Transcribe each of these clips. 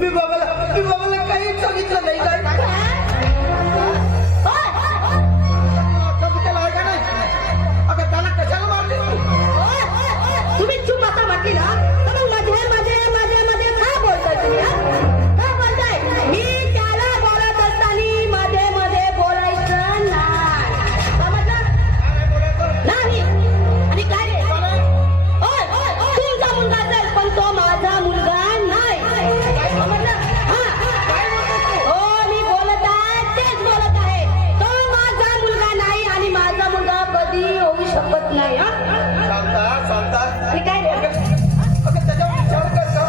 मी बाबाला काहीच सांगितलं नाही काय त्याला ऐका नाही. अगं त्याला कशाला मारली तुम्ही चूप आता म्हटली ना तर मग मध्ये का बोलताय तुम्ही का बोलताय? मी त्याला बोलत असताना मध्ये बोलायचं नाही. समजलं? नाही. आणि काय रे? ओय, तुमचा मुलगा असेल पण तो माझा मुलगा नाही. समजलं? हो, मी बोलत आहे तेच बोलत आहे. तो माझा मुलगा नाही आणि माझा मुलगा कधी होऊ शकत नाही. शांता आणि काय रे? अगं त्याच्यावर विचार कर का?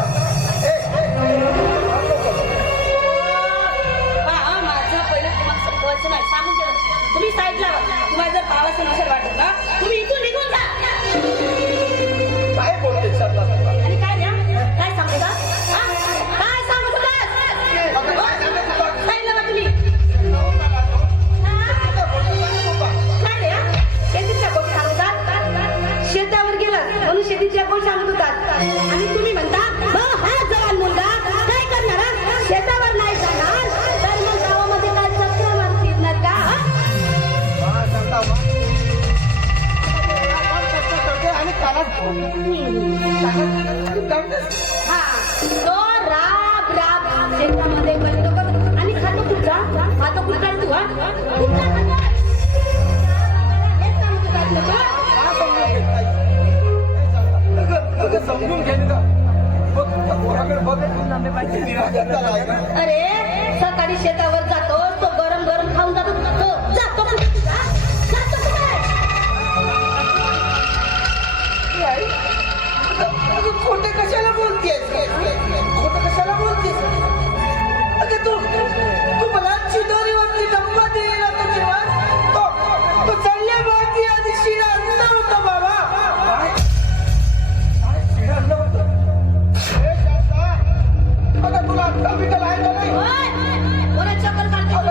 माझं पहिलं तुम्हाला संपवायचं नाही. सांगून ठेवा. तुम्ही साईडला व्हा. तुम्हाला जर भावाचं नसेल वाटत ना तुम्ही इथून निघून जा. काय बोलते शांता? आणि काय रे? काय सांगू का? काय सांगू तुला? साईडला व्हा तुम्ही. काय रे? शेतीच्या गोष्टी सांगतात. शेतावर गेलं म्हणून शेतीच्या गोष्टी सांगत होतात आणि तुम्ही म्हणता हा जवान मुलगा काय करणार? शेतावर नाही जाणार तर मग गावामध्ये काय चक्कर फिरणार का? शांता आणि त्याला हा तो राब शेतामध्ये करतो का? आणि खातो कुठचा? खातो कुठला तू? कुठला खातो? हेच सांगतो का तुला? समजून घे ना. अरे सकाळी शेतावर जातो तो गरम खाऊन जातो जातो कुठे? जातो कुठे? खोटे कशाला बोलतेस? खोटं कशाला बोलतेस? अगं तू मला चिडवलीवरती डब्बा दिलेला तो जेवण तो चढल्यावरती आधी शिरा आणलं होतं बाबा. शिरा आणलं होतं. अगं तुला अक्कल बिकल आहे का नाही? कोणा चक्कर काढतो?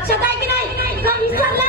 लक्षात आहे की नाही का विसरला